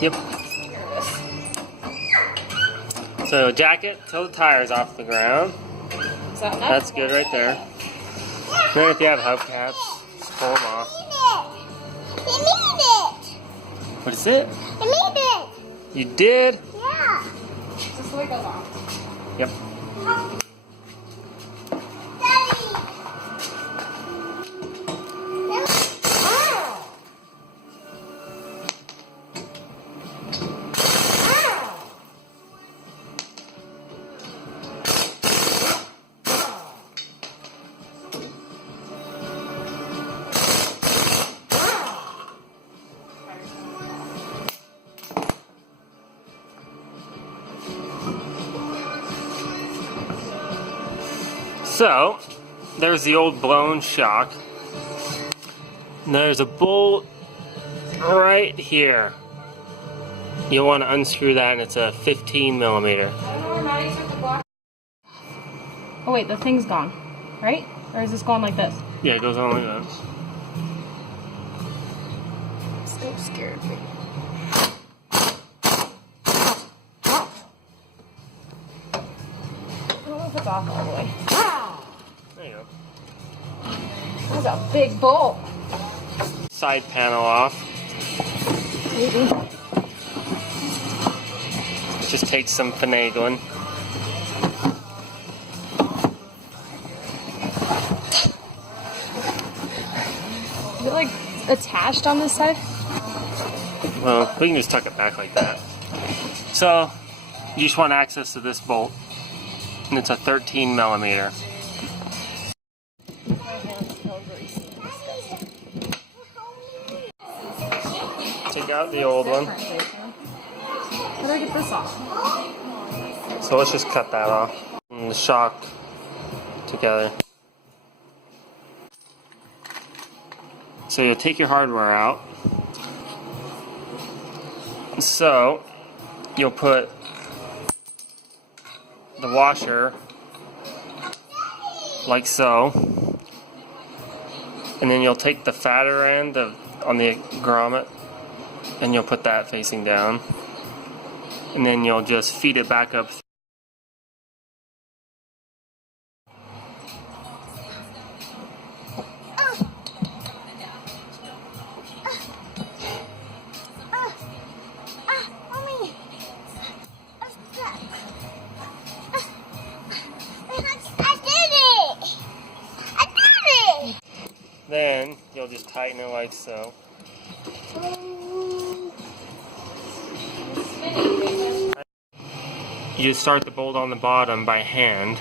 Yep. So jack it till the tire's off the ground. Is that enough? That's good right there. Then if you have hubcaps, just pull them off. You need it. What is it? You need it. You did? Yeah. Just the way it goes off. Yep. Daddy. So, there's the old blown shock. And there's a bolt right here. You'll want to unscrew that, and it's a 15 millimeter. I don't know where Maddie took the block. Oh wait, the thing's gone, right? Or is this going like this? Yeah, it goes on like that. So scared. I don't know if it's off all the way. There you go. That's a big bolt. Side panel off. Maybe. Just takes some finagling. Is it like attached on this side? Well, we can just tuck it back like that. So, you just want access to this bolt. And it's a 13 millimeter. Take out the old one. How do I get this off? So let's just cut that off. And the shock together. So you'll take your hardware out. So you'll put the washer like so. And then you'll take the fatter end on the grommet and you'll put that facing down. And then you'll just feed it back up. Mommy. I did it. I did it. Then you'll just tighten it like so. You just start the bolt on the bottom by hand.